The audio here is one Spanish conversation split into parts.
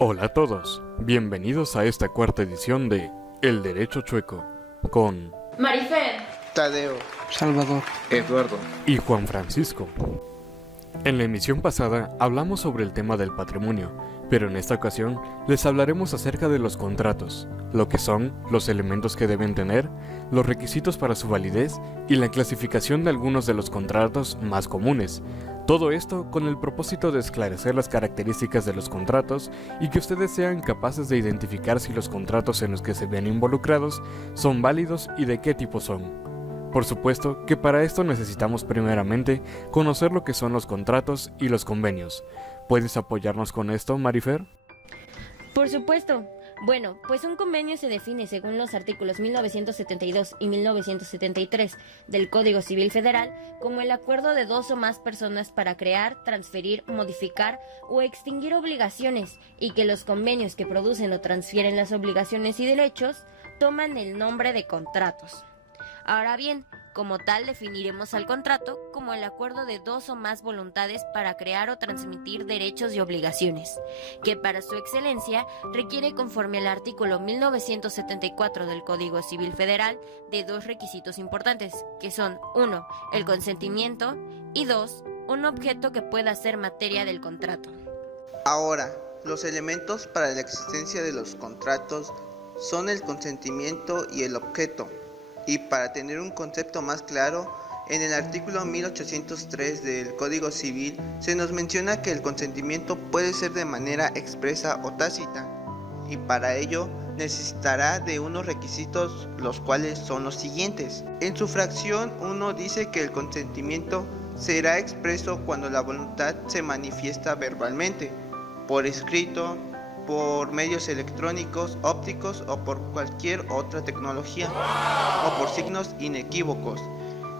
Hola a todos, bienvenidos a esta cuarta edición de El Derecho Chueco, con Marifer, Tadeo, Salvador, Eduardo. y Juan Francisco. En la emisión pasada hablamos sobre el tema del patrimonio, pero en esta ocasión les hablaremos acerca de los contratos, lo que son, los elementos que deben tener, los requisitos para su validez y la clasificación de algunos de los contratos más comunes. Todo esto con el propósito de esclarecer las características de los contratos y que ustedes sean capaces de identificar si los contratos en los que se ven involucrados son válidos y de qué tipo son. Por supuesto que para esto necesitamos primeramente conocer lo que son los contratos y los convenios. ¿Puedes apoyarnos con esto, Marifer? por supuesto. Bueno, pues un convenio se define según los artículos 1972 y 1973 del Código Civil Federal como el acuerdo de dos o más personas para crear, transferir, modificar o extinguir obligaciones, y que los convenios que producen o transfieren las obligaciones y derechos toman el nombre de contratos. Ahora bien, como tal definiremos al contrato como el acuerdo de dos o más voluntades para crear o transmitir derechos y obligaciones, que para su excelencia requiere, conforme al artículo 1974 del Código Civil Federal, de dos requisitos importantes, que son 1. El consentimiento y 2. Un objeto que pueda ser materia del contrato. Ahora, los elementos para la existencia de los contratos son el consentimiento y el objeto. Y para tener un concepto más claro, en el artículo 1803 del Código Civil se nos menciona que el consentimiento puede ser de manera expresa o tácita, y para ello necesitará de unos requisitos, los cuales son los siguientes. En su fracción 1 dice que el consentimiento será expreso cuando la voluntad se manifiesta verbalmente, por escrito, por medios electrónicos, ópticos o por cualquier otra tecnología, o por signos inequívocos.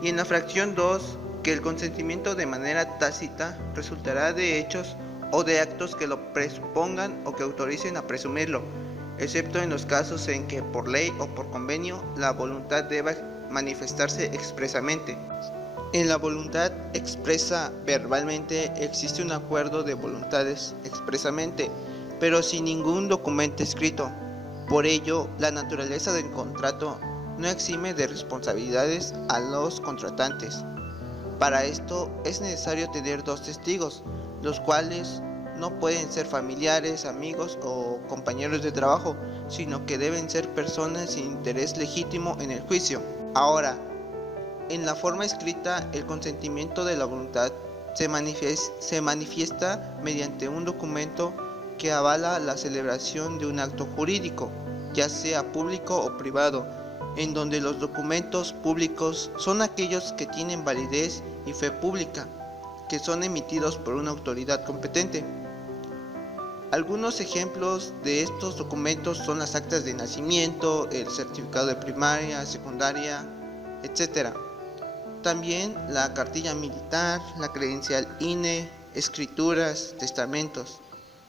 Y en la fracción 2, que el consentimiento de manera tácita resultará de hechos o de actos que lo presupongan o que autoricen a presumirlo, excepto en los casos en que por ley o por convenio la voluntad deba manifestarse expresamente. En la voluntad expresa verbalmente existe un acuerdo de voluntades expresamente, pero sin ningún documento escrito. Por ello, la naturaleza del contrato no exime de responsabilidades a los contratantes. Para esto es necesario tener dos testigos, los cuales no pueden ser familiares, amigos o compañeros de trabajo, sino que deben ser personas sin interés legítimo en el juicio. Ahora, en la forma escrita, el consentimiento de la voluntad se manifiesta mediante un documento que avala la celebración de un acto jurídico, ya sea público o privado, en donde los documentos públicos son aquellos que tienen validez y fe pública, que son emitidos por una autoridad competente. Algunos ejemplos de estos documentos son las actas de nacimiento, el certificado de primaria, secundaria, etc. También la cartilla militar, la credencial INE, escrituras, testamentos.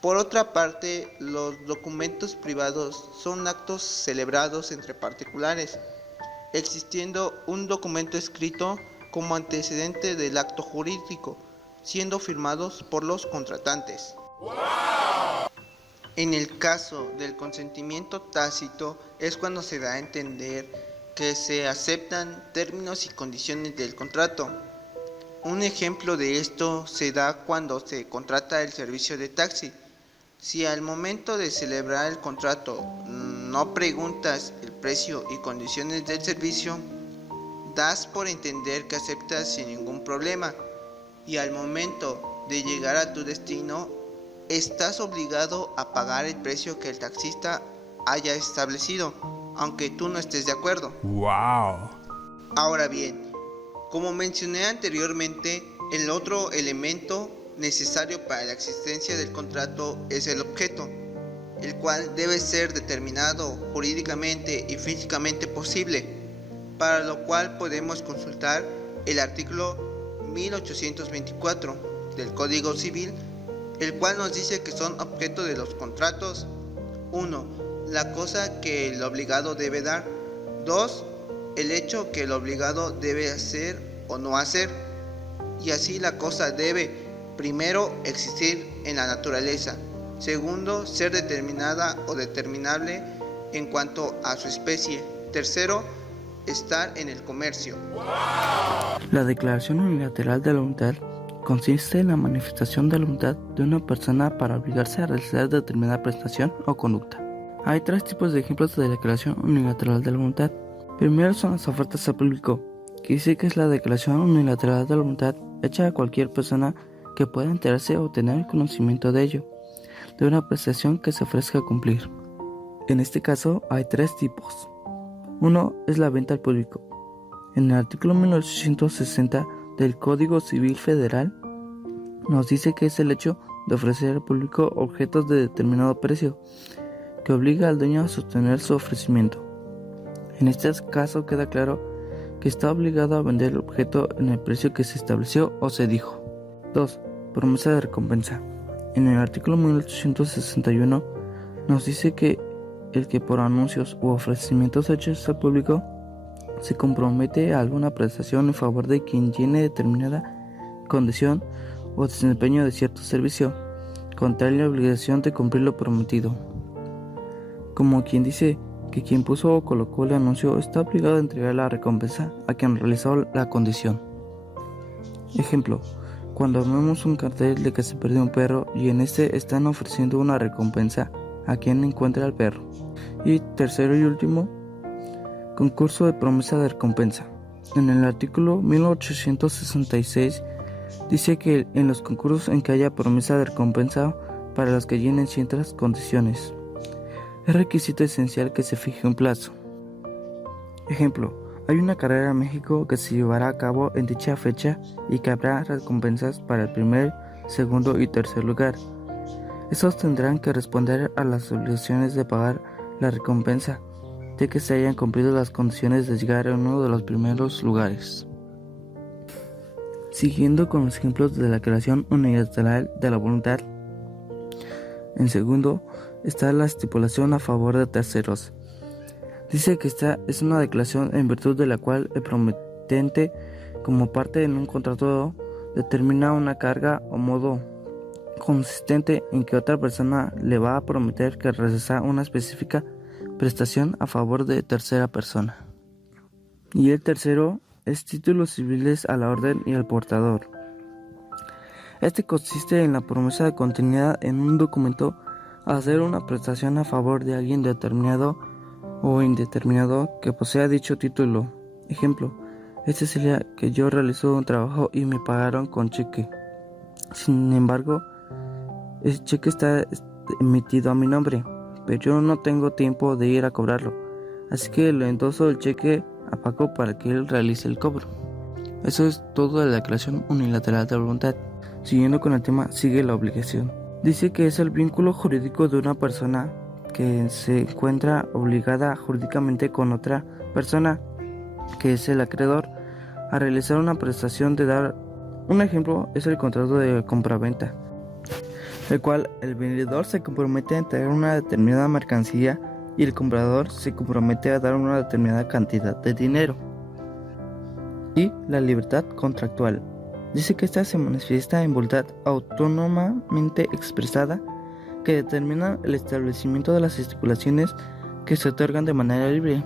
Por otra parte, los documentos privados son actos celebrados entre particulares, existiendo un documento escrito como antecedente del acto jurídico, siendo firmados por los contratantes. En el caso del consentimiento tácito es cuando se da a entender que se aceptan términos y condiciones del contrato. Un ejemplo de esto se da cuando se contrata el servicio de taxi. Si al momento de celebrar el contrato no preguntas el precio y condiciones del servicio, das por entender que aceptas sin ningún problema, y al momento de llegar a tu destino, estás obligado a pagar el precio que el taxista haya establecido, aunque tú no estés de acuerdo. ¡Wow! Ahora bien, como mencioné anteriormente, el otro elemento necesario para la existencia del contrato es el objeto, el cual debe ser determinado jurídicamente y físicamente posible, para lo cual podemos consultar el artículo 1824 del Código Civil, el cual nos dice que son objeto de los contratos: 1. La cosa que el obligado debe dar. 2. El hecho que el obligado debe hacer o no hacer. Y así la cosa debe, primero, existir en la naturaleza, Segundo, ser determinada o determinable en cuanto a su especie. Tercero, estar en el comercio. La declaración unilateral de la voluntad consiste en la manifestación de la voluntad de una persona para obligarse a realizar determinada prestación o conducta. Hay tres tipos de ejemplos de declaración unilateral de la voluntad. Primero son las ofertas al público, que dice que es la declaración unilateral de la voluntad hecha a cualquier persona que pueda enterarse o tener conocimiento de ello, de una prestación que se ofrezca a cumplir. En este caso hay tres tipos. Uno es la venta al público. En el artículo 1860 del Código Civil Federal nos dice que es el hecho de ofrecer al público objetos de determinado precio, que obliga al dueño a sostener su ofrecimiento. En este caso queda claro que está obligado a vender el objeto en el precio que se estableció o se dijo. 2. Promesa de recompensa. En el artículo 1861 nos dice que el que por anuncios u ofrecimientos hechos al público se compromete a alguna prestación en favor de quien tiene determinada condición o desempeño de cierto servicio, contrae la obligación de cumplir lo prometido. Como quien dice que quien puso o colocó el anuncio está obligado a entregar la recompensa a quien realizó la condición. Ejemplo, cuando vemos un cartel de que se perdió un perro y en este están ofreciendo una recompensa a quien encuentre al perro. Y tercero y último, concurso de promesa de recompensa. En el artículo 1866 dice que en los concursos en que haya promesa de recompensa para los que llenen ciertas condiciones, es requisito esencial que se fije un plazo. Ejemplo, hay una carrera en México que se llevará a cabo en dicha fecha y que habrá recompensas para el primer, segundo y tercer lugar. Estos tendrán que responder a las obligaciones de pagar la recompensa de que se hayan cumplido las condiciones de llegar a uno de los primeros lugares. Siguiendo con los ejemplos de la declaración unilateral de la voluntad, en segundo está la estipulación a favor de terceros. Dice que esta es una declaración en virtud de la cual el prometente, como parte en un contrato, determina una carga o modo consistente en que otra persona le va a prometer que realizará una específica prestación a favor de tercera persona. Y el tercero es títulos civiles a la orden y al portador. Este consiste en la promesa contenida en un documento a hacer una prestación a favor de alguien determinado o indeterminado que posea dicho título. Ejemplo, este sería que yo realizo un trabajo y me pagaron con cheque. Sin embargo, el cheque está emitido a mi nombre, pero yo no tengo tiempo de ir a cobrarlo, así que le endoso el cheque a Paco para que él realice el cobro. Eso es todo de la declaración unilateral de voluntad. Siguiendo con el tema, sigue la obligación. Dice que es el vínculo jurídico de una persona que se encuentra obligada jurídicamente con otra persona, que es el acreedor, a realizar una prestación de dar. Un ejemplo es el contrato de compraventa, el cual el vendedor se compromete a entregar una determinada mercancía y el comprador se compromete a dar una determinada cantidad de dinero. Y la libertad contractual. Dice que esta se manifiesta en voluntad autónomamente expresada que determina el establecimiento de las estipulaciones que se otorgan de manera libre,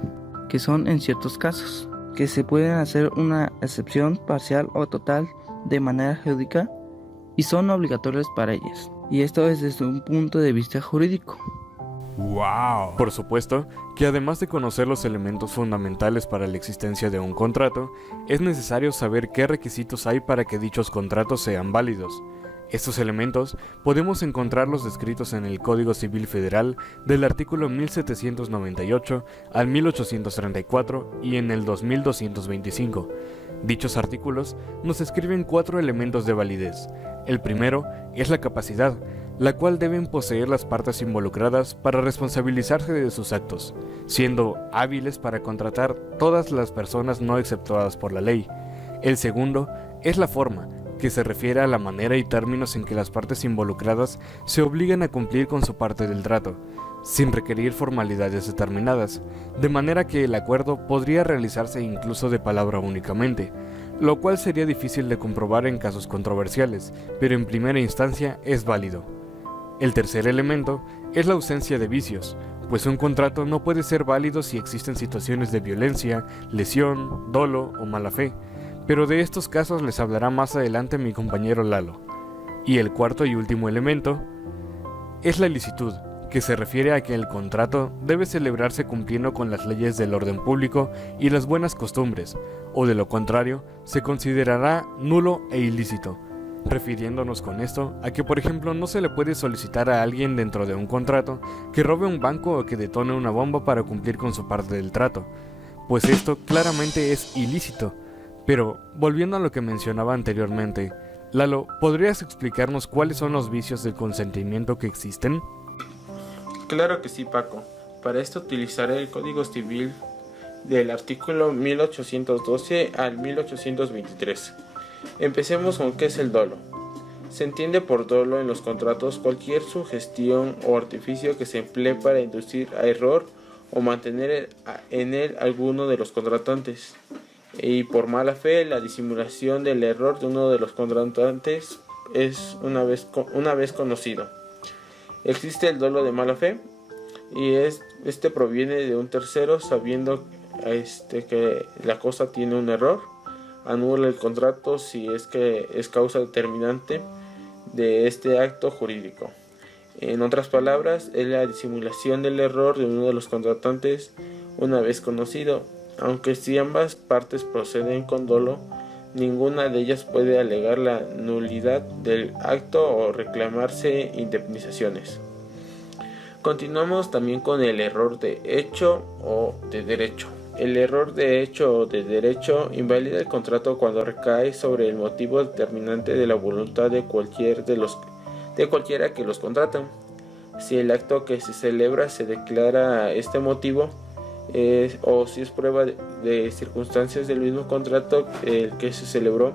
que son en ciertos casos, que se pueden hacer una excepción parcial o total de manera jurídica y son obligatorias para ellas. Y esto es desde un punto de vista jurídico. ¡Wow! Por supuesto que además de conocer los elementos fundamentales para la existencia de un contrato, es necesario saber qué requisitos hay para que dichos contratos sean válidos. Estos elementos podemos encontrarlos descritos en el Código Civil Federal del artículo 1798 al 1834 y en el 2225. Dichos artículos nos describen 4 elementos de validez. El primero es la capacidad, la cual deben poseer las partes involucradas para responsabilizarse de sus actos, siendo hábiles para contratar todas las personas no exceptuadas por la ley. El segundo es la forma, que se refiere a la manera y términos en que las partes involucradas se obligan a cumplir con su parte del trato, sin requerir formalidades determinadas, de manera que el acuerdo podría realizarse incluso de palabra únicamente, lo cual sería difícil de comprobar en casos controversiales, pero en primera instancia es válido. El tercer elemento es la ausencia de vicios, pues un contrato no puede ser válido si existen situaciones de violencia, lesión, dolo o mala fe, pero de estos casos les hablará más adelante mi compañero Lalo. Y el cuarto y último elemento es la ilicitud, que se refiere a que el contrato debe celebrarse cumpliendo con las leyes del orden público y las buenas costumbres, o de lo contrario, se considerará nulo e ilícito, refiriéndonos con esto a que, por ejemplo, no se le puede solicitar a alguien dentro de un contrato que robe un banco o que detone una bomba para cumplir con su parte del trato, pues esto claramente es ilícito. Pero, volviendo a lo que mencionaba anteriormente, Lalo, ¿podrías explicarnos cuáles son los vicios del consentimiento que existen? Claro que sí, Paco. Para esto utilizaré el Código Civil del artículo 1812 al 1823. Empecemos con qué es el dolo. Se entiende por dolo en los contratos cualquier sugestión o artificio que se emplee para inducir a error o mantener en él alguno de los contratantes. Y por mala fe, la disimulación del error de uno de los contratantes es una vez conocido. Existe el dolo de mala fe y este proviene de un tercero sabiendo que la cosa tiene un error, anula el contrato si es que es causa determinante de este acto jurídico. En otras palabras, es la disimulación del error de uno de los contratantes una vez conocido, aunque si ambas partes proceden con dolo, ninguna de ellas puede alegar la nulidad del acto o reclamarse indemnizaciones. Continuamos también con el error de hecho o de derecho. El error de hecho o de derecho invalida el contrato cuando recae sobre el motivo determinante de la voluntad de cualquiera que los contratan. Si el acto que se celebra se declara este motivo, o si es prueba de circunstancias del mismo contrato el que se celebró,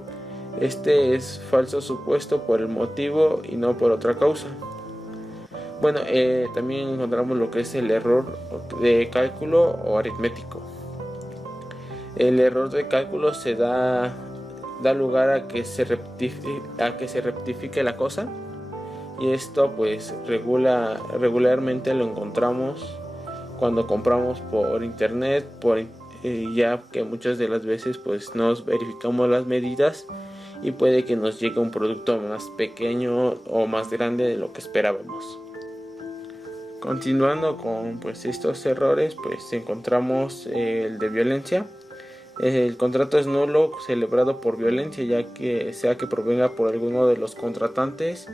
este es falso supuesto por el motivo y no por otra causa. Bueno, también encontramos lo que es el error de cálculo o aritmético. El error de cálculo se da lugar a que se rectifique la cosa, y esto pues regularmente lo encontramos cuando compramos por internet, ya que muchas de las veces pues nos verificamos las medidas y puede que nos llegue un producto más pequeño o más grande de lo que esperábamos. Continuando con pues estos errores, pues encontramos el de violencia. El contrato es nulo celebrado por violencia, ya que sea que provenga por alguno de los contratantes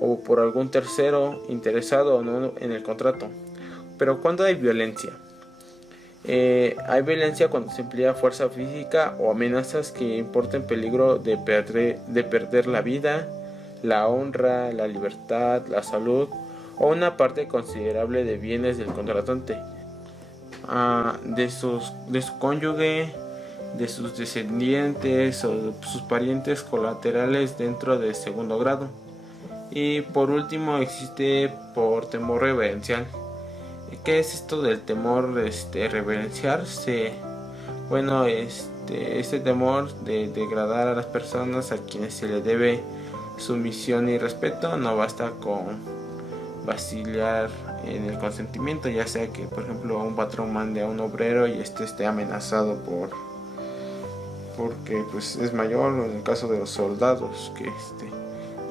o por algún tercero interesado o no en el contrato. Pero ¿cuándo hay violencia? Hay violencia cuando se emplea fuerza física o amenazas que importen peligro de perder la vida, la honra, la libertad, la salud o una parte considerable de bienes del contratante, de su cónyuge, de sus descendientes o sus parientes colaterales dentro de segundo grado. Y por último existe por temor reverencial. ¿Qué es esto del temor reverencial? Este temor de degradar a las personas a quienes se le debe sumisión y respeto no basta con vacilar en el consentimiento, ya sea que por ejemplo un patrón mande a un obrero y esté amenazado porque pues es mayor, o en el caso de los soldados que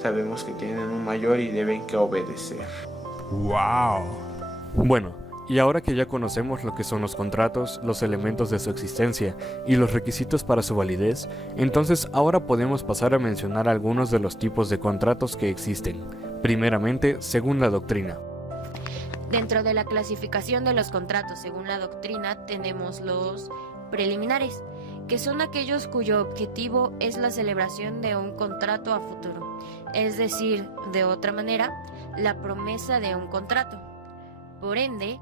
sabemos que tienen un mayor y deben que obedecer. ¡Wow! Bueno, y ahora que ya conocemos lo que son los contratos, los elementos de su existencia y los requisitos para su validez, entonces ahora podemos pasar a mencionar algunos de los tipos de contratos que existen. Primeramente, según la doctrina. Dentro de la clasificación de los contratos según la doctrina tenemos los preliminares, que son aquellos cuyo objetivo es la celebración de un contrato a futuro, es decir, de otra manera, la promesa de un contrato. Por ende,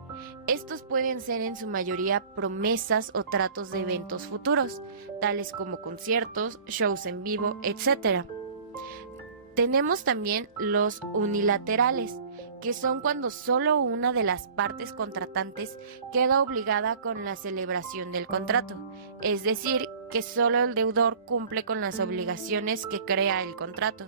estos pueden ser en su mayoría promesas o tratos de eventos futuros, tales como conciertos, shows en vivo, etc. Tenemos también los unilaterales, que son cuando solo una de las partes contratantes queda obligada con la celebración del contrato, es decir, que solo el deudor cumple con las obligaciones que crea el contrato.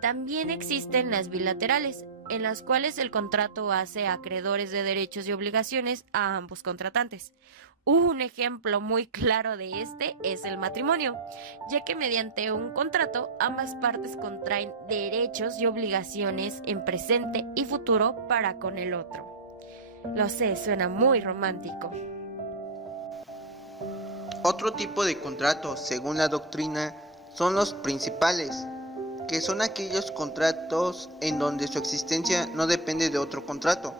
También existen las bilaterales, en las cuales el contrato hace acreedores de derechos y obligaciones a ambos contratantes. Un ejemplo muy claro de este es el matrimonio, ya que mediante un contrato ambas partes contraen derechos y obligaciones en presente y futuro para con el otro. Lo sé, suena muy romántico. Otro tipo de contratos, según la doctrina, son los principales, que son aquellos contratos en donde su existencia no depende de otro contrato.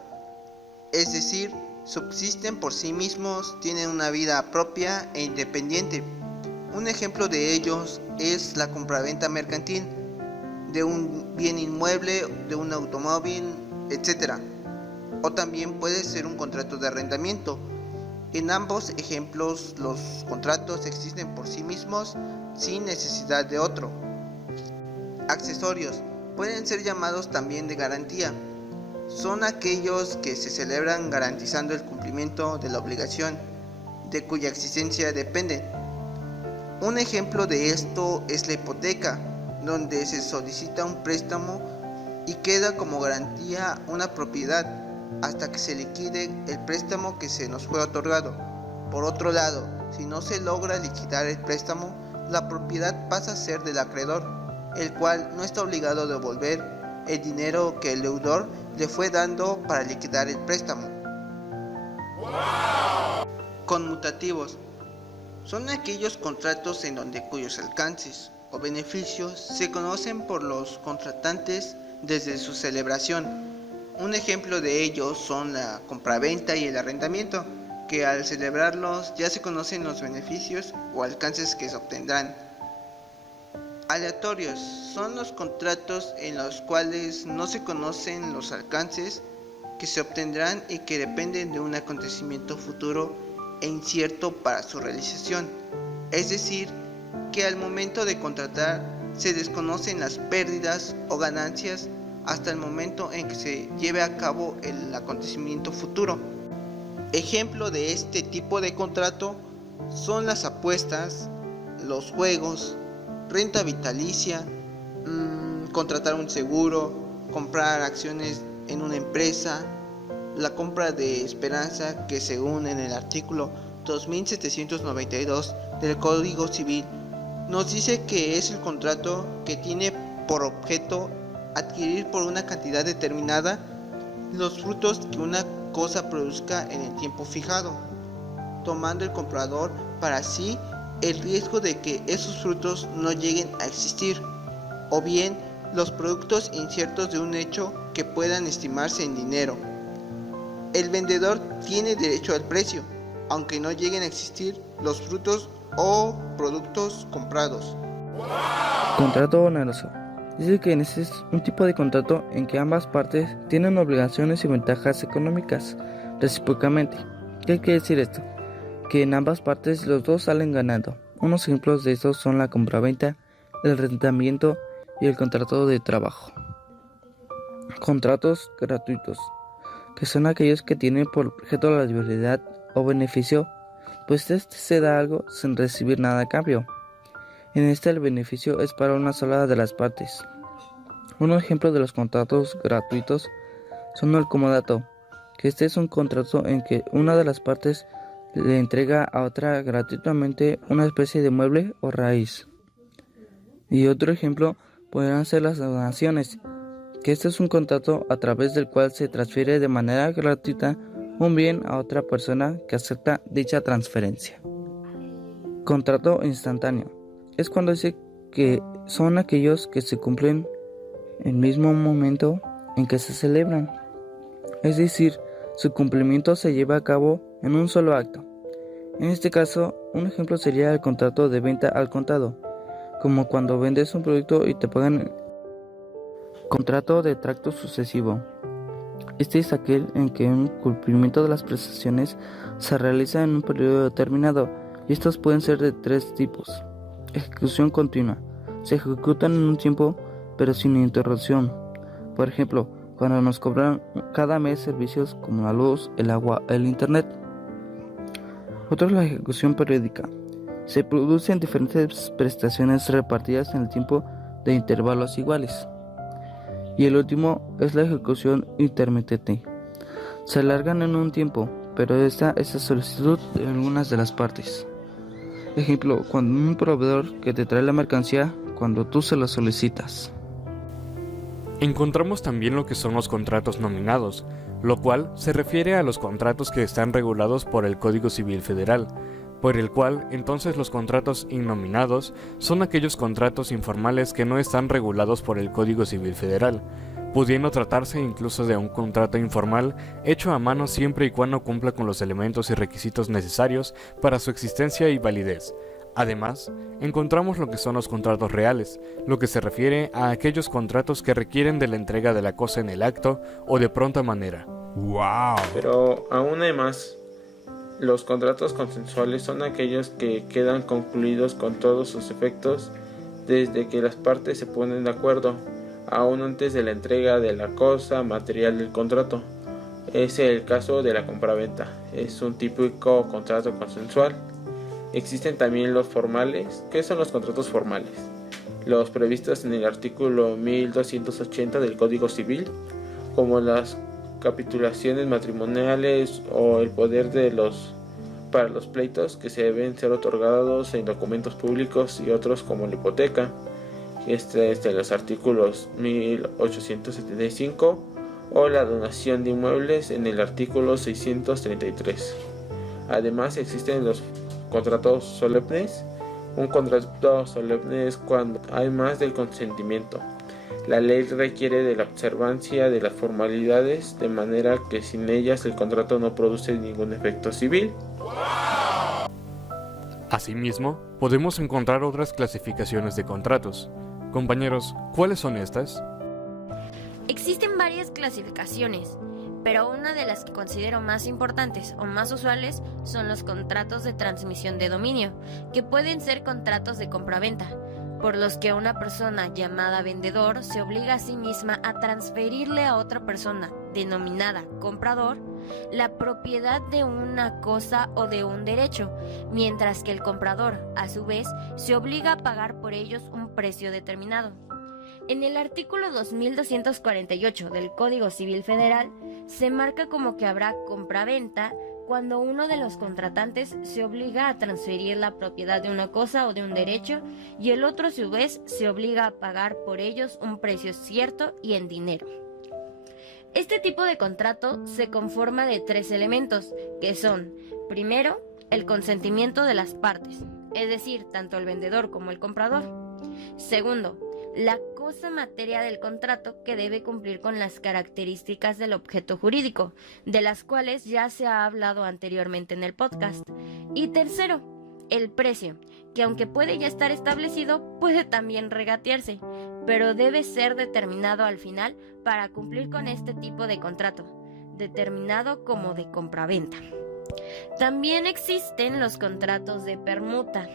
Es decir, subsisten por sí mismos, tienen una vida propia e independiente. Un ejemplo de ellos es la compraventa mercantil de un bien inmueble, de un automóvil, etc. O también puede ser un contrato de arrendamiento. En ambos ejemplos, los contratos existen por sí mismos sin necesidad de otro. Accesorios pueden ser llamados también de garantía. Son aquellos que se celebran garantizando el cumplimiento de la obligación de cuya existencia dependen. Un ejemplo de esto es la hipoteca, donde se solicita un préstamo y queda como garantía una propiedad hasta que se liquide el préstamo que se nos fue otorgado. Por otro lado, si no se logra liquidar el préstamo, la propiedad pasa a ser del acreedor, el cual no está obligado a devolver el dinero que el deudor le fue dando para liquidar el préstamo. Conmutativos son aquellos contratos en donde cuyos alcances o beneficios se conocen por los contratantes desde su celebración. Un ejemplo de ellos son la compraventa y el arrendamiento, que al celebrarlos ya se conocen los beneficios o alcances que se obtendrán. Aleatorios son los contratos en los cuales no se conocen los alcances que se obtendrán y que dependen de un acontecimiento futuro e incierto para su realización. Es decir, que al momento de contratar se desconocen las pérdidas o ganancias hasta el momento en que se lleve a cabo el acontecimiento futuro. Ejemplo de este tipo de contrato son las apuestas, los juegos, renta vitalicia, contratar un seguro, comprar acciones en una empresa, la compra de esperanza, que según en el artículo 2792 del Código Civil nos dice que es el contrato que tiene por objeto adquirir por una cantidad determinada los frutos que una cosa produzca en el tiempo fijado, tomando el comprador para sí el riesgo de que esos frutos no lleguen a existir, o bien los productos inciertos de un hecho que puedan estimarse en dinero. El vendedor tiene derecho al precio, aunque no lleguen a existir los frutos o productos comprados. Contrato oneroso. Dice que ese es un tipo de contrato en que ambas partes tienen obligaciones y ventajas económicas recíprocamente. ¿Qué quiere decir esto? Que en ambas partes los dos salen ganando. Unos ejemplos de estos son la compraventa, el arrendamiento y el contrato de trabajo. Contratos gratuitos, que son aquellos que tienen por objeto la libertad o beneficio, pues se da algo sin recibir nada a cambio. En el beneficio es para una sola de las partes. Un ejemplo de los contratos gratuitos son el comodato, que es un contrato en que una de las partes le entrega a otra gratuitamente una especie de mueble o raíz. Y otro ejemplo podrían ser las donaciones, que es un contrato a través del cual se transfiere de manera gratuita un bien a otra persona que acepta dicha transferencia. Contrato instantáneo es cuando dice que son aquellos que se cumplen en el mismo momento en que se celebran, es decir, su cumplimiento se lleva a cabo en un solo acto. En este caso, un ejemplo sería el contrato de venta al contado, como cuando vendes un producto y te pagan. Contrato de tracto sucesivo. Este es aquel en que un cumplimiento de las prestaciones se realiza en un periodo determinado, y estos pueden ser de tres tipos. Ejecución continua. Se ejecutan en un tiempo, pero sin interrupción. Por ejemplo, cuando nos cobran cada mes servicios como la luz, el agua, el internet. Otro es la ejecución periódica. Se producen diferentes prestaciones repartidas en el tiempo de intervalos iguales. Y el último es la ejecución intermitente. Se alargan en un tiempo, pero esta es la solicitud de algunas de las partes. Ejemplo, cuando un proveedor que te trae la mercancía cuando tú se la solicitas. Encontramos también lo que son los contratos nominados, lo cual se refiere a los contratos que están regulados por el Código Civil Federal, por el cual entonces los contratos innominados son aquellos contratos informales que no están regulados por el Código Civil Federal, pudiendo tratarse incluso de un contrato informal hecho a mano siempre y cuando cumpla con los elementos y requisitos necesarios para su existencia y validez. Además, encontramos lo que son los contratos reales, lo que se refiere a aquellos contratos que requieren de la entrega de la cosa en el acto o de pronta manera. ¡Wow! Pero aún hay más. Los contratos consensuales son aquellos que quedan concluidos con todos sus efectos desde que las partes se ponen de acuerdo, aún antes de la entrega de la cosa material del contrato. Es el caso de la compraventa. Es un típico contrato consensual. Existen también los formales. ¿Qué son los contratos formales? Los previstos en el artículo 1280 del Código Civil, como las capitulaciones matrimoniales o el poder para los pleitos que se deben ser otorgados en documentos públicos y otros como la hipoteca. Este es de los artículos 1875 o la donación de inmuebles en el artículo 633. Además existen los contratos solemnes. Un contrato solemne es cuando hay más del consentimiento. La ley requiere de la observancia de las formalidades, de manera que sin ellas el contrato no produce ningún efecto civil. Asimismo, podemos encontrar otras clasificaciones de contratos. Compañeros, ¿cuáles son estas? Existen varias clasificaciones, pero una de las que considero más importantes o más usuales son los contratos de transmisión de dominio, que pueden ser contratos de compraventa, por los que una persona llamada vendedor se obliga a sí misma a transferirle a otra persona, denominada comprador, la propiedad de una cosa o de un derecho, mientras que el comprador, a su vez, se obliga a pagar por ellos un precio determinado. En el artículo 2248 del Código Civil Federal se marca como que habrá compraventa cuando uno de los contratantes se obliga a transferir la propiedad de una cosa o de un derecho y el otro a su vez se obliga a pagar por ellos un precio cierto y en dinero. Este tipo de contrato se conforma de 3 elementos, que son, primero, el consentimiento de las partes, es decir, tanto el vendedor como el comprador. Segundo, la cosa materia del contrato, que debe cumplir con las características del objeto jurídico, de las cuales ya se ha hablado anteriormente en el podcast. Y tercero, el precio, que aunque puede ya estar establecido, puede también regatearse, pero debe ser determinado al final para cumplir con este tipo de contrato, determinado como de compraventa. También existen los contratos de permuta,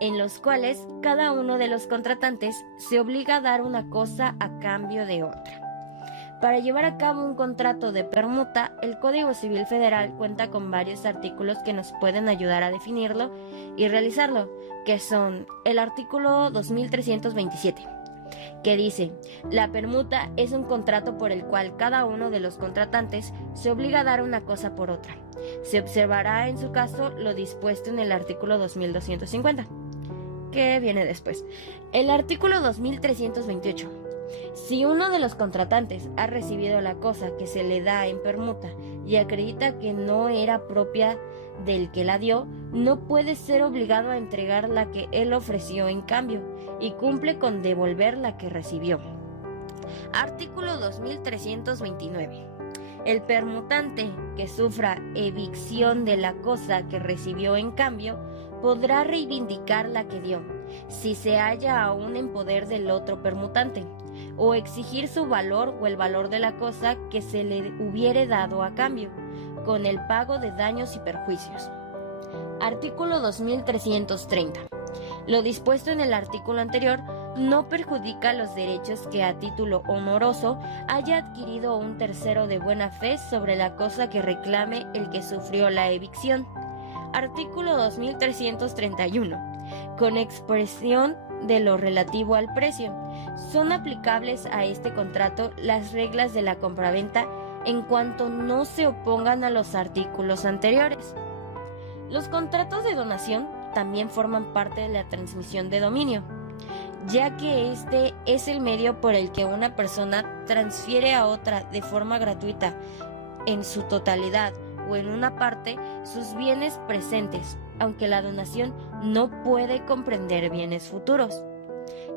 en los cuales cada uno de los contratantes se obliga a dar una cosa a cambio de otra. Para llevar a cabo un contrato de permuta, el Código Civil Federal cuenta con varios artículos que nos pueden ayudar a definirlo y realizarlo, que son el artículo 2327, que dice: la permuta es un contrato por el cual cada uno de los contratantes se obliga a dar una cosa por otra. Se observará en su caso lo dispuesto en el artículo 2250, que viene después. El artículo 2328. Si uno de los contratantes ha recibido la cosa que se le da en permuta y acredita que no era propia del que la dio, no puede ser obligado a entregar la que él ofreció en cambio y cumple con devolver la que recibió. Artículo 2329. El permutante que sufra evicción de la cosa que recibió en cambio podrá reivindicar la que dio, si se halla aún en poder del otro permutante, o exigir su valor o el valor de la cosa que se le hubiere dado a cambio, con el pago de daños y perjuicios. Artículo 2330. Lo dispuesto en el artículo anterior no perjudica los derechos que a título honoroso haya adquirido un tercero de buena fe sobre la cosa que reclame el que sufrió la evicción. Artículo 2331. Con expresión de lo relativo al precio. Son aplicables a este contrato las reglas de la compraventa en cuanto no se opongan a los artículos anteriores. Los contratos de donación también forman parte de la transmisión de dominio, ya que este es el medio por el que una persona transfiere a otra de forma gratuita, en su totalidad o en una parte, sus bienes presentes, aunque la donación no puede comprender bienes futuros.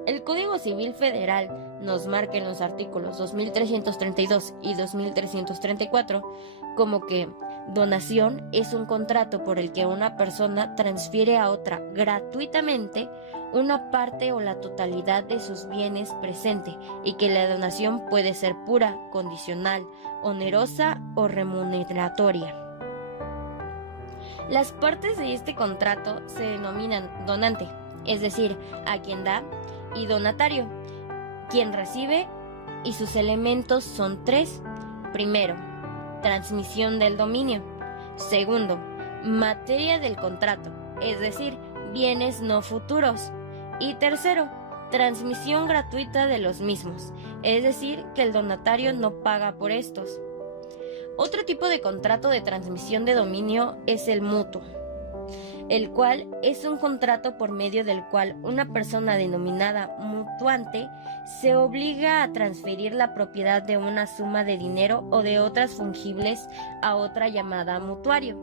El Código Civil Federal nos marca en los artículos 2332 y 2334 como que donación es un contrato por el que una persona transfiere a otra gratuitamente una parte o la totalidad de sus bienes presente, y que la donación puede ser pura, condicional, onerosa o remuneratoria. Las partes de este contrato se denominan donante, es decir, a quien da, y donatario, quien recibe, y sus elementos son tres. Primero, transmisión del dominio. Segundo, materia del contrato, es decir, bienes no futuros. Y tercero, transmisión gratuita de los mismos, es decir, que el donatario no paga por estos. Otro tipo de contrato de transmisión de dominio es el mutuo, el cual es un contrato por medio del cual una persona denominada mutuante se obliga a transferir la propiedad de una suma de dinero o de otras fungibles a otra llamada mutuario,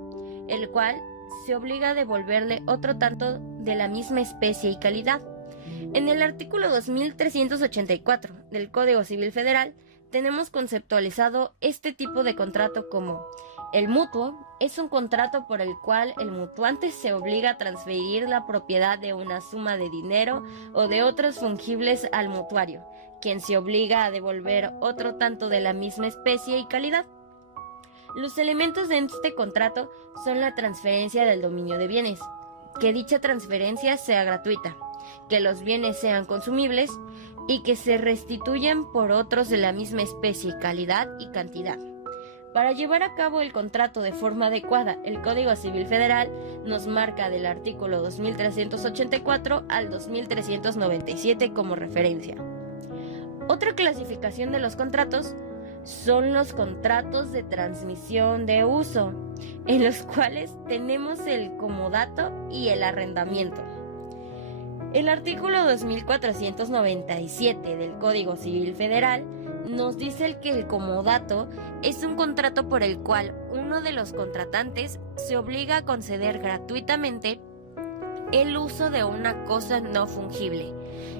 el cual se obliga a devolverle otro tanto de la misma especie y calidad. En el artículo 2384 del Código Civil Federal tenemos conceptualizado este tipo de contrato como: el mutuo es un contrato por el cual el mutuante se obliga a transferir la propiedad de una suma de dinero o de otros fungibles al mutuario, quien se obliga a devolver otro tanto de la misma especie y calidad. Los elementos de este contrato son la transferencia del dominio de bienes, que dicha transferencia sea gratuita, que los bienes sean consumibles y que se restituyan por otros de la misma especie, calidad y cantidad. Para llevar a cabo el contrato de forma adecuada, el Código Civil Federal nos marca del artículo 2384 al 2397 como referencia. Otra clasificación de los contratos son los contratos de transmisión de uso, en los cuales tenemos el comodato y el arrendamiento. El artículo 2497 del Código Civil Federal nos dice que el comodato es un contrato por el cual uno de los contratantes se obliga a conceder gratuitamente el uso de una cosa no fungible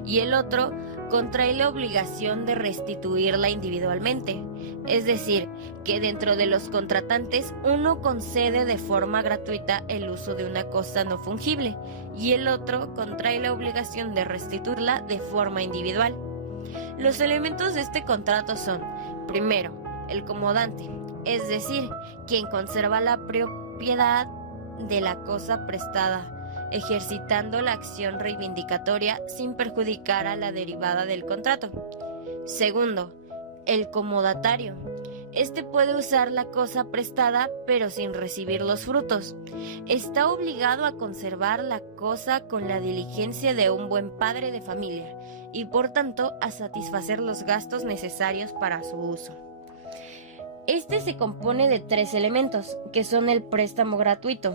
y el otro contrae la obligación de restituirla individualmente. Es decir, que dentro de los contratantes uno concede de forma gratuita el uso de una cosa no fungible y el otro contrae la obligación de restituirla de forma individual. Los elementos de este contrato son: primero, el comodante, es decir, quien conserva la propiedad de la cosa prestada, ejercitando la acción reivindicatoria sin perjudicar a la derivada del contrato. Segundo, el comodatario. Este puede usar la cosa prestada pero sin recibir los frutos. Está obligado a conservar la cosa con la diligencia de un buen padre de familia y por tanto a satisfacer los gastos necesarios para su uso. Este se compone de tres elementos, que son el préstamo gratuito,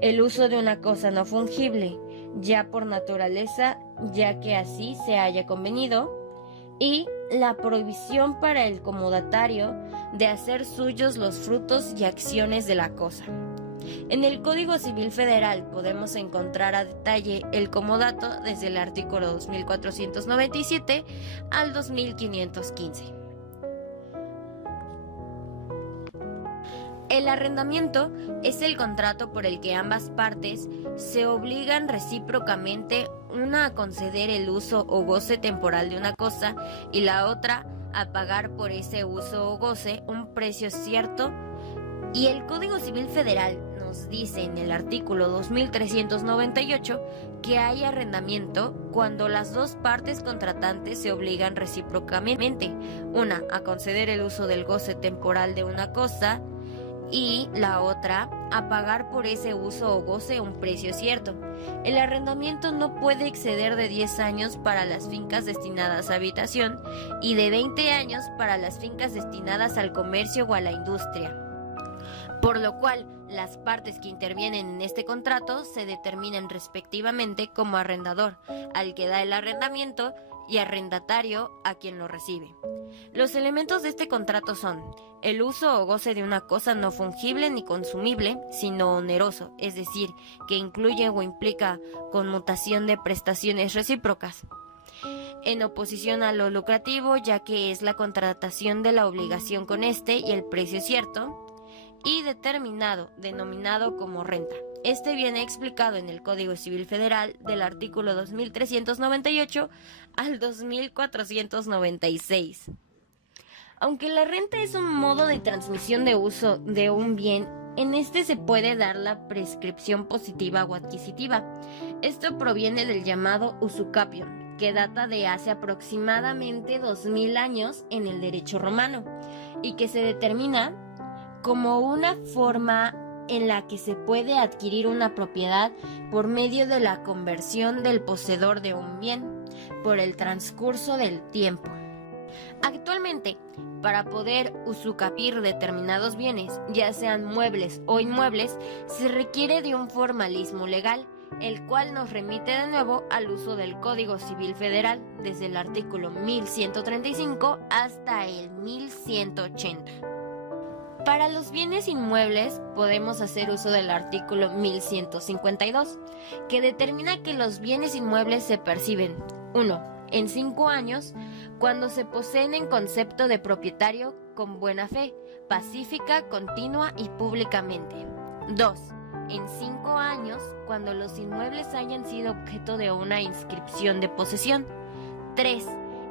el uso de una cosa no fungible, ya por naturaleza, ya que así se haya convenido, y la prohibición para el comodatario de hacer suyos los frutos y acciones de la cosa. En el Código Civil Federal podemos encontrar a detalle el comodato desde el artículo 2497 al 2515. El arrendamiento es el contrato por el que ambas partes se obligan recíprocamente, una a conceder el uso o goce temporal de una cosa y la otra a pagar por ese uso o goce un precio cierto. Y el Código Civil Federal nos dice en el artículo 2398 que hay arrendamiento cuando las dos partes contratantes se obligan recíprocamente, una a conceder el uso del goce temporal de una cosa y la otra, a pagar por ese uso o goce un precio cierto. El arrendamiento no puede exceder de 10 años para las fincas destinadas a habitación y de 20 años para las fincas destinadas al comercio o a la industria. Por lo cual, las partes que intervienen en este contrato se determinan respectivamente como arrendador, al que da el arrendamiento, y arrendatario, a quien lo recibe. Los elementos de este contrato son el uso o goce de una cosa no fungible ni consumible, sino oneroso, es decir, que incluye o implica conmutación de prestaciones recíprocas, en oposición a lo lucrativo, ya que es la contratación de la obligación con este y el precio cierto, y determinado, denominado como renta. Este viene explicado en el Código Civil Federal del artículo 2398 al 2496. Aunque la renta es un modo de transmisión de uso de un bien, en este se puede dar la prescripción positiva o adquisitiva. Esto proviene del llamado usucapion, que data de hace aproximadamente 2000 años en el derecho romano, y que se determina como una forma en la que se puede adquirir una propiedad por medio de la conversión del poseedor de un bien por el transcurso del tiempo. Actualmente, para poder usucapir determinados bienes, ya sean muebles o inmuebles, se requiere de un formalismo legal, el cual nos remite de nuevo al uso del Código Civil Federal, desde el artículo 1135 hasta el 1180. Para los bienes inmuebles podemos hacer uso del artículo 1152, que determina que los bienes inmuebles se perciben 1. En 5 años, cuando se poseen en concepto de propietario con buena fe, pacífica, continua y públicamente. 2. En 5 años, cuando los inmuebles hayan sido objeto de una inscripción de posesión. 3.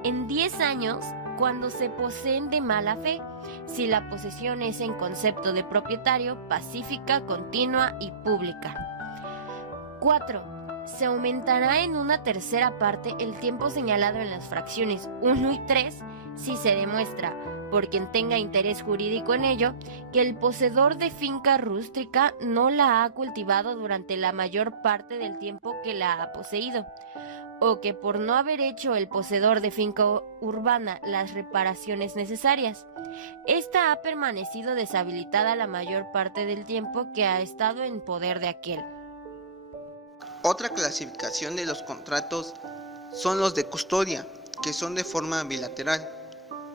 En 10 años, cuando se poseen de mala fe, si la posesión es en concepto de propietario, pacífica, continua y pública. 4. Se aumentará en una tercera parte el tiempo señalado en las fracciones 1 y 3 si se demuestra, por quien tenga interés jurídico en ello, que el poseedor de finca rústica no la ha cultivado durante la mayor parte del tiempo que la ha poseído, o que por no haber hecho el poseedor de finca urbana las reparaciones necesarias, ésta ha permanecido deshabilitada la mayor parte del tiempo que ha estado en poder de aquel. Otra clasificación de los contratos son los de custodia, que son de forma bilateral,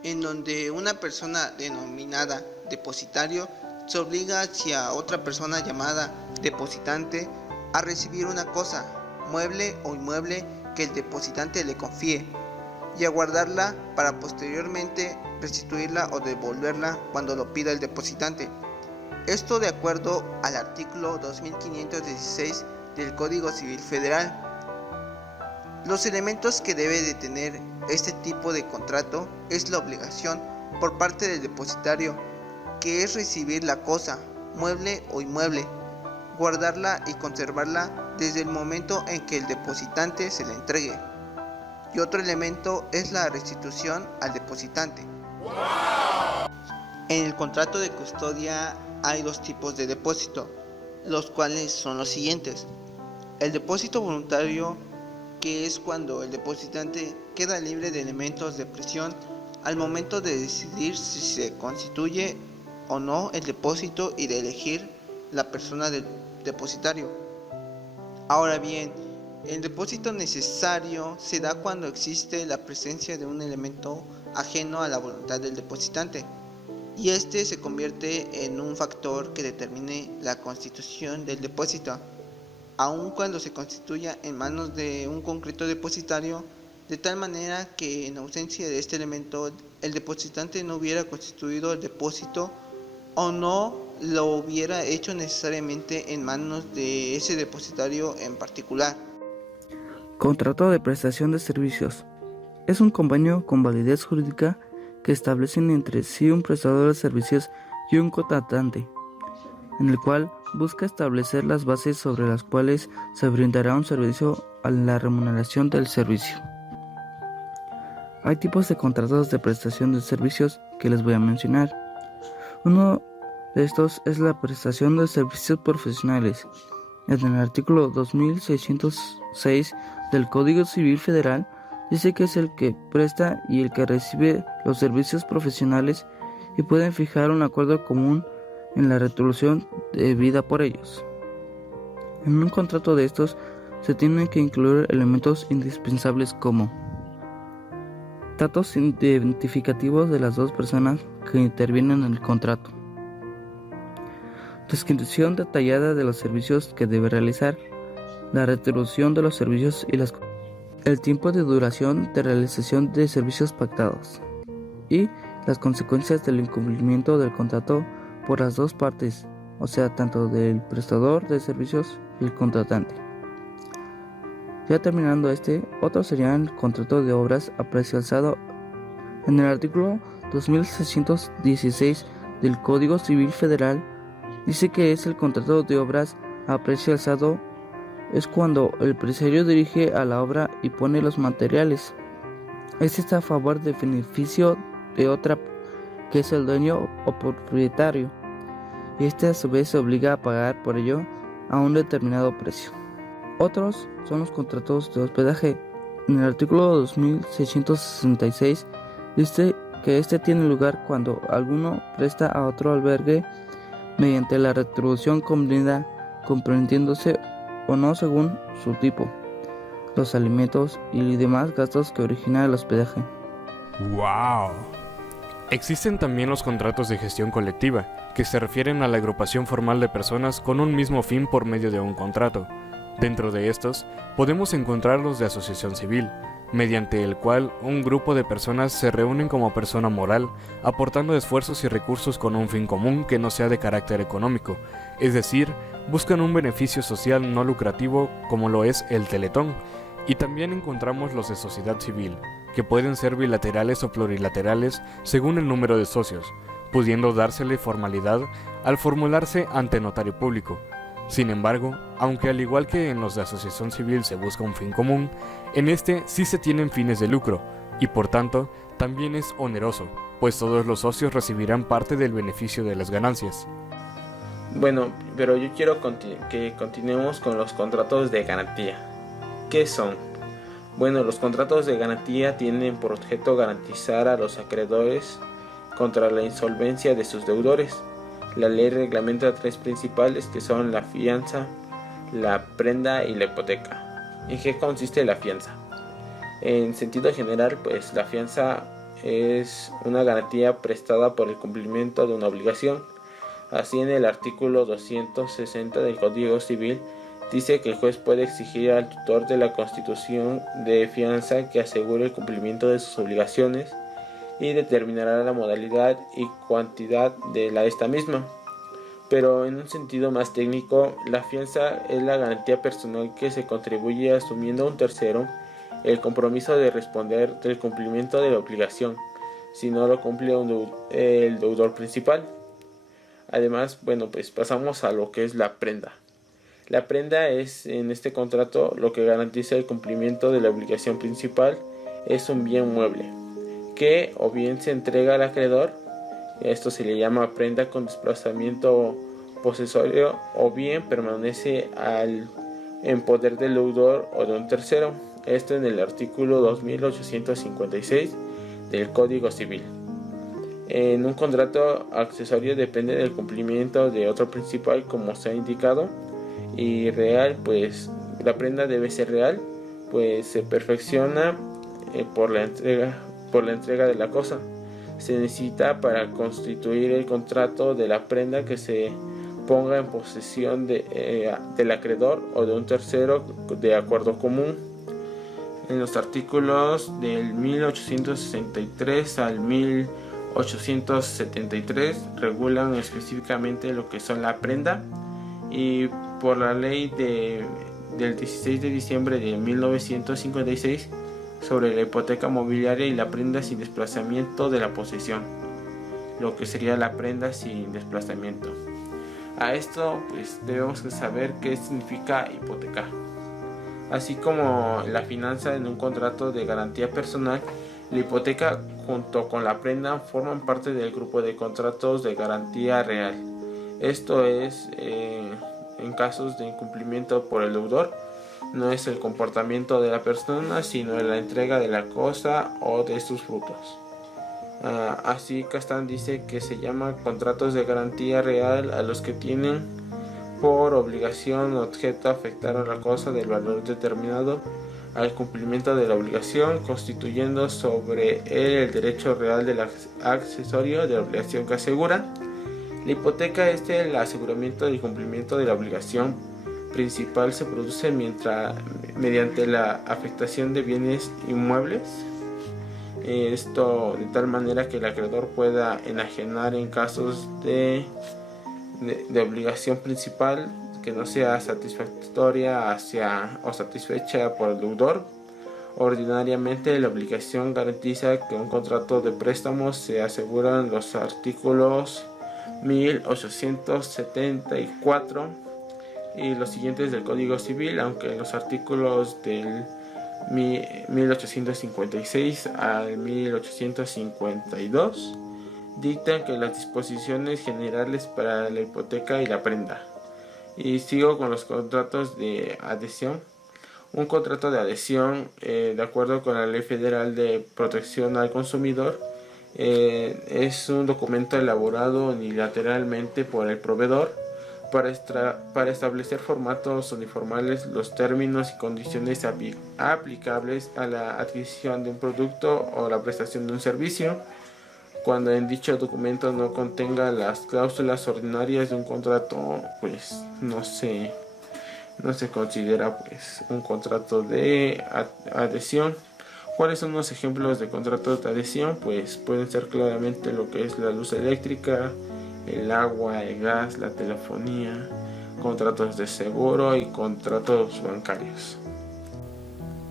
en donde una persona denominada depositario se obliga hacia otra persona llamada depositante a recibir una cosa, mueble o inmueble, que el depositante le confíe, y a guardarla para posteriormente restituirla o devolverla cuando lo pida el depositante. Esto de acuerdo al artículo 2516 del Código Civil Federal. Los elementos que debe de tener este tipo de contrato es la obligación por parte del depositario, que es recibir la cosa, mueble o inmueble, guardarla y conservarla desde el momento en que el depositante se la entregue. Y otro elemento es la restitución al depositante. En el contrato de custodia hay dos tipos de depósito, los cuales son los siguientes. El depósito voluntario, que es cuando el depositante queda libre de elementos de presión al momento de decidir si se constituye o no el depósito y de elegir la persona del depositario. Ahora bien, el depósito necesario se da cuando existe la presencia de un elemento ajeno a la voluntad del depositante, y este se convierte en un factor que determine la constitución del depósito, aun cuando se constituya en manos de un concreto depositario, de tal manera que en ausencia de este elemento el depositante no hubiera constituido el depósito o no lo hubiera hecho necesariamente en manos de ese depositario en particular. Contrato de prestación de servicios. Es un convenio con validez jurídica que establecen entre sí un prestador de servicios y un contratante, en el cual busca establecer las bases sobre las cuales se brindará un servicio a la remuneración del servicio. Hay tipos de contratos de prestación de servicios que les voy a mencionar. Uno de estos es la prestación de servicios profesionales. En el artículo 2606 del Código Civil Federal dice que es el que presta y el que recibe los servicios profesionales y pueden fijar un acuerdo común en la retribución debida por ellos. En un contrato de estos se tienen que incluir elementos indispensables como datos identificativos de las dos personas que intervienen en el contrato, descripción detallada de los servicios que debe realizar, la retribución de los servicios y el tiempo de duración de realización de servicios pactados y las consecuencias del incumplimiento del contrato por las dos partes, o sea, tanto del prestador de servicios y el contratante. Ya terminando otro sería el contrato de obras a precio alzado. En el artículo 2616 del Código Civil Federal dice que es el contrato de obras a precio alzado es cuando el empresario dirige a la obra y pone los materiales. Este está a favor del beneficio de otra que es el dueño o propietario, y este a su vez se obliga a pagar por ello a un determinado precio. Otros son los contratos de hospedaje. En el artículo 2666 dice que tiene lugar cuando alguno presta a otro albergue mediante la retribución convenida, comprendiéndose o no según su tipo, los alimentos y demás gastos que origina el hospedaje. ¡Wow! Existen también los contratos de gestión colectiva, que se refieren a la agrupación formal de personas con un mismo fin por medio de un contrato. Dentro de estos, podemos encontrar los de asociación civil, mediante el cual un grupo de personas se reúnen como persona moral, aportando esfuerzos y recursos con un fin común que no sea de carácter económico, es decir, buscan un beneficio social no lucrativo como lo es el Teletón. Y también encontramos los de sociedad civil, que pueden ser bilaterales o plurilaterales según el número de socios, pudiendo dársele formalidad al formularse ante notario público. Sin embargo, aunque al igual que en los de asociación civil se busca un fin común, en este sí se tienen fines de lucro, y por tanto, también es oneroso, pues todos los socios recibirán parte del beneficio de las ganancias. Bueno, pero yo quiero que continuemos con los contratos de garantía. ¿Qué son? Bueno, los contratos de garantía tienen por objeto garantizar a los acreedores contra la insolvencia de sus deudores. La ley reglamenta tres principales que son la fianza, la prenda y la hipoteca. ¿En qué consiste la fianza? En sentido general, pues la fianza es una garantía prestada por el cumplimiento de una obligación. Así, en el artículo 260 del Código Civil dice que el juez puede exigir al tutor de la constitución de fianza que asegure el cumplimiento de sus obligaciones y determinará la modalidad y cantidad de esta misma. Pero en un sentido más técnico, la fianza es la garantía personal que se contribuye asumiendo a un tercero el compromiso de responder del cumplimiento de la obligación, si no lo cumple el deudor principal. Además, pues pasamos a lo que es la prenda. La prenda es, en este contrato, lo que garantiza el cumplimiento de la obligación principal. Es un bien mueble que o bien se entrega al acreedor, esto se le llama prenda con desplazamiento posesorio, o bien permanece en poder del deudor o de un tercero. Esto en el artículo 2856 del Código Civil. En un contrato accesorio depende del cumplimiento de otro principal, como se ha indicado, y real, pues la prenda debe ser real, pues se perfecciona por la entrega de la cosa. Se necesita para constituir el contrato de la prenda que se ponga en posesión del acreedor o de un tercero de acuerdo común. En los artículos del 1863 al 1873 regulan específicamente lo que son la prenda, y por la ley del 16 de diciembre de 1956 sobre la hipoteca mobiliaria y la prenda sin desplazamiento de la posesión, lo que sería la prenda sin desplazamiento. A esto pues debemos saber qué significa hipotecar. Así como la fianza en un contrato de garantía personal, la hipoteca junto con la prenda forman parte del grupo de contratos de garantía real. Esto es en casos de incumplimiento por el deudor. No es el comportamiento de la persona, sino la entrega de la cosa o de sus frutos. Así Castan dice que se llama contratos de garantía real a los que tienen por obligación objeto afectar a la cosa del valor determinado al cumplimiento de la obligación, constituyendo sobre él el derecho real del accesorio de la obligación que asegura. La hipoteca es el aseguramiento del cumplimiento de la obligación principal. Se produce mediante la afectación de bienes inmuebles. Esto de tal manera que el acreedor pueda enajenar en casos de obligación principal que no sea satisfactoria o satisfecha por el deudor. Ordinariamente la obligación garantiza que un contrato de préstamo se asegura en los artículos 1874 y los siguientes del Código Civil, aunque los artículos del 1856 al 1852 dictan que las disposiciones generales para la hipoteca y la prenda. Y sigo con los contratos de adhesión. Un contrato de adhesión, de acuerdo con la Ley Federal de Protección al Consumidor, es un documento elaborado unilateralmente por el proveedor para establecer formatos uniformes, los términos y condiciones aplicables a la adquisición de un producto o la prestación de un servicio, cuando en dicho documento no contenga las cláusulas ordinarias de un contrato, pues no se considera pues un contrato de adhesión. ¿Cuáles son los ejemplos de contratos de adhesión? Pues pueden ser claramente lo que es la luz eléctrica, el agua, el gas, la telefonía, contratos de seguro y contratos bancarios.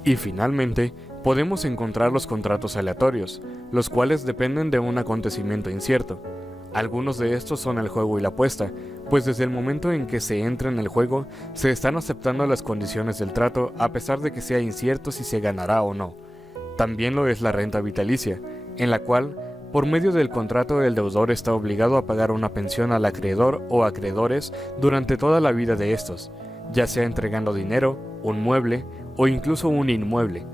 Y finalmente, podemos encontrar los contratos aleatorios, los cuales dependen de un acontecimiento incierto. Algunos de estos son el juego y la apuesta, pues desde el momento en que se entra en el juego, se están aceptando las condiciones del trato a pesar de que sea incierto si se ganará o no. También lo es la renta vitalicia, en la cual, por medio del contrato, el deudor está obligado a pagar una pensión al acreedor o acreedores durante toda la vida de estos, ya sea entregando dinero, un mueble o incluso un inmueble.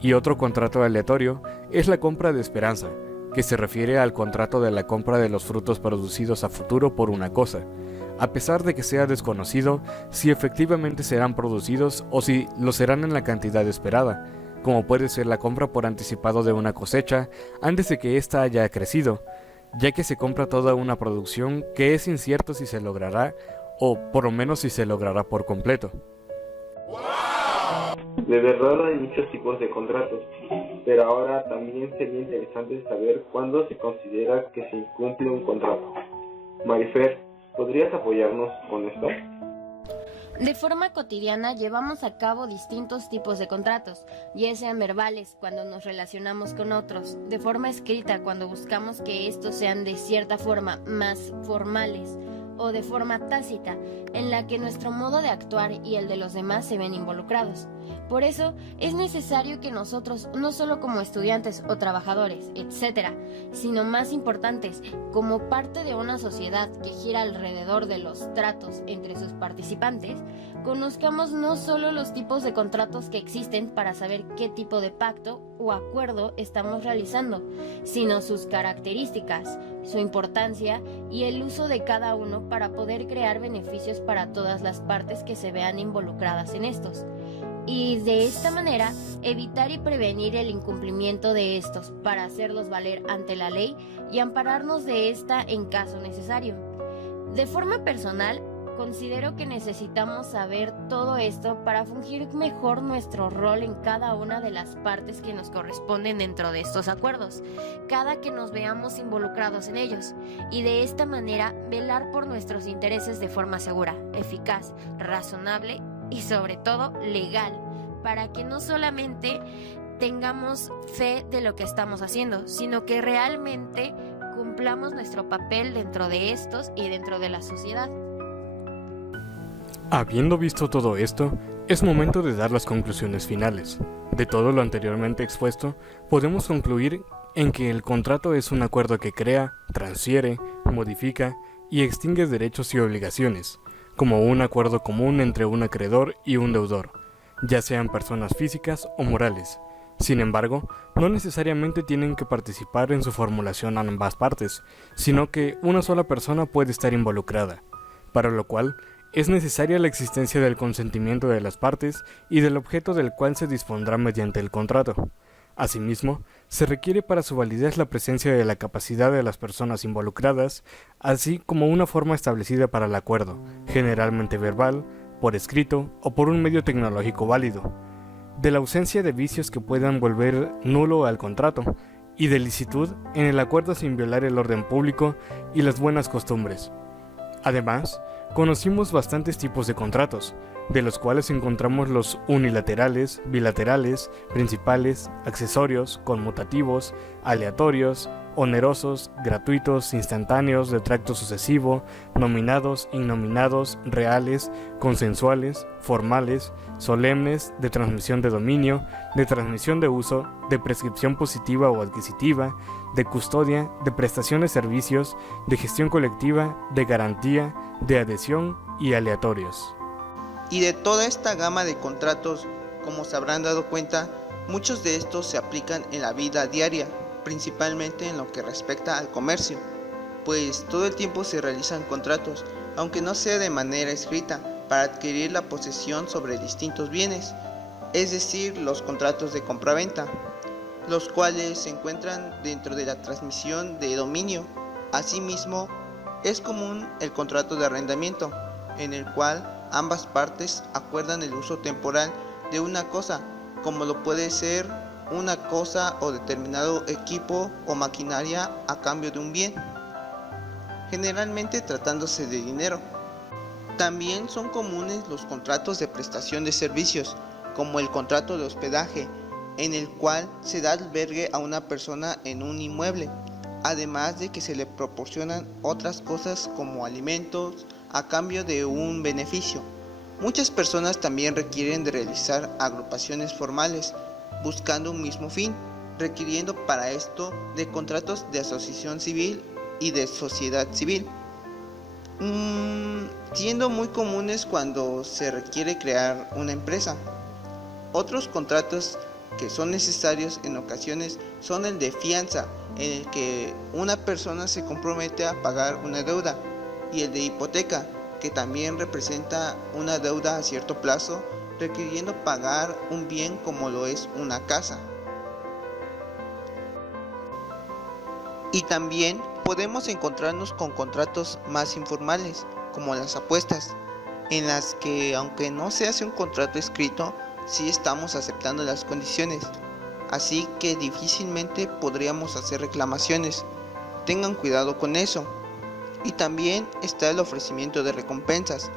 Y otro contrato aleatorio es la compra de esperanza, que se refiere al contrato de la compra de los frutos producidos a futuro por una cosa, a pesar de que sea desconocido si efectivamente serán producidos o si lo serán en la cantidad esperada, como puede ser la compra por anticipado de una cosecha antes de que ésta haya crecido, ya que se compra toda una producción que es incierto si se logrará o por lo menos si se logrará por completo. De verdad hay muchos tipos de contratos, pero ahora también sería interesante saber cuándo se considera que se incumple un contrato. Marifer, ¿podrías apoyarnos con esto? De forma cotidiana llevamos a cabo distintos tipos de contratos, ya sean verbales cuando nos relacionamos con otros, de forma escrita cuando buscamos que estos sean de cierta forma más formales, o de forma tácita, en la que nuestro modo de actuar y el de los demás se ven involucrados. Por eso es necesario que nosotros, no solo como estudiantes o trabajadores, etc., sino más importantes, como parte de una sociedad que gira alrededor de los tratos entre sus participantes, conozcamos no solo los tipos de contratos que existen para saber qué tipo de pacto o acuerdo estamos realizando, sino sus características, su importancia y el uso de cada uno para poder crear beneficios para todas las partes que se vean involucradas en estos. Y de esta manera evitar y prevenir el incumplimiento de estos para hacerlos valer ante la ley y ampararnos de esta en caso necesario. De forma personal, considero que necesitamos saber todo esto para fungir mejor nuestro rol en cada una de las partes que nos corresponden dentro de estos acuerdos, cada que nos veamos involucrados en ellos, y de esta manera velar por nuestros intereses de forma segura, eficaz, razonable y sobre todo legal, para que no solamente tengamos fe de lo que estamos haciendo, sino que realmente cumplamos nuestro papel dentro de estos y dentro de la sociedad. Habiendo visto todo esto, es momento de dar las conclusiones finales. De todo lo anteriormente expuesto, podemos concluir en que el contrato es un acuerdo que crea, transfiere, modifica y extingue derechos y obligaciones, como un acuerdo común entre un acreedor y un deudor, ya sean personas físicas o morales. Sin embargo, no necesariamente tienen que participar en su formulación ambas partes, sino que una sola persona puede estar involucrada, para lo cual es necesaria la existencia del consentimiento de las partes y del objeto del cual se dispondrá mediante el contrato. Asimismo, se requiere para su validez la presencia de la capacidad de las personas involucradas, así como una forma establecida para el acuerdo, generalmente verbal, por escrito o por un medio tecnológico válido, de la ausencia de vicios que puedan volver nulo al contrato, y de licitud en el acuerdo sin violar el orden público y las buenas costumbres. Además, conocimos bastantes tipos de contratos, de los cuales encontramos los unilaterales, bilaterales, principales, accesorios, conmutativos, aleatorios, onerosos, gratuitos, instantáneos, de tracto sucesivo, nominados, innominados, reales, consensuales, formales, solemnes, de transmisión de dominio, de transmisión de uso, de prescripción positiva o adquisitiva, de custodia, de prestación de servicios, de gestión colectiva, de garantía, de adhesión y aleatorios. Y de toda esta gama de contratos, como se habrán dado cuenta, muchos de estos se aplican en la vida diaria, principalmente en lo que respecta al comercio, pues todo el tiempo se realizan contratos, aunque no sea de manera escrita, para adquirir la posesión sobre distintos bienes, es decir, los contratos de compraventa, los cuales se encuentran dentro de la transmisión de dominio. Asimismo, es común el contrato de arrendamiento, en el cual ambas partes acuerdan el uso temporal de una cosa, como lo puede ser una cosa o determinado equipo o maquinaria a cambio de un bien, generalmente tratándose de dinero. También son comunes los contratos de prestación de servicios, como el contrato de hospedaje, en el cual se da albergue a una persona en un inmueble, además de que se le proporcionan otras cosas como alimentos a cambio de un beneficio. Muchas personas también requieren de realizar agrupaciones formales, buscando un mismo fin, requiriendo para esto de contratos de asociación civil y de sociedad civil, siendo muy comunes cuando se requiere crear una empresa. Otros contratos que son necesarios en ocasiones son el de fianza, en el que una persona se compromete a pagar una deuda, y el de hipoteca, que también representa una deuda a cierto plazo, requiriendo pagar un bien como lo es una casa. Y también podemos encontrarnos con contratos más informales, como las apuestas, en las que aunque no se hace un contrato escrito, sí estamos aceptando las condiciones, así que difícilmente podríamos hacer reclamaciones. Tengan cuidado con eso. Y también está el ofrecimiento de recompensas,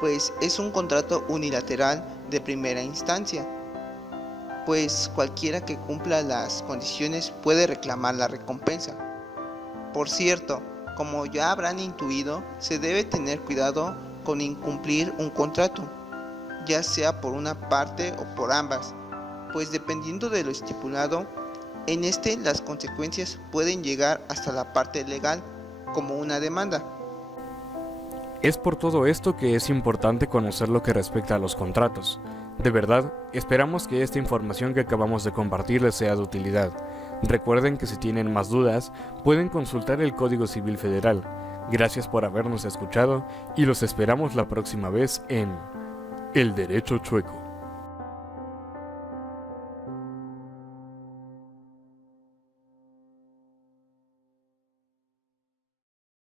pues es un contrato unilateral de primera instancia, pues cualquiera que cumpla las condiciones puede reclamar la recompensa. Por cierto, como ya habrán intuido, se debe tener cuidado con incumplir un contrato, ya sea por una parte o por ambas, pues dependiendo de lo estipulado, en este las consecuencias pueden llegar hasta la parte legal, como una demanda. Es por todo esto que es importante conocer lo que respecta a los contratos. De verdad, esperamos que esta información que acabamos de compartir les sea de utilidad. Recuerden que si tienen más dudas, pueden consultar el Código Civil Federal. Gracias por habernos escuchado y los esperamos la próxima vez en El Derecho Chueco.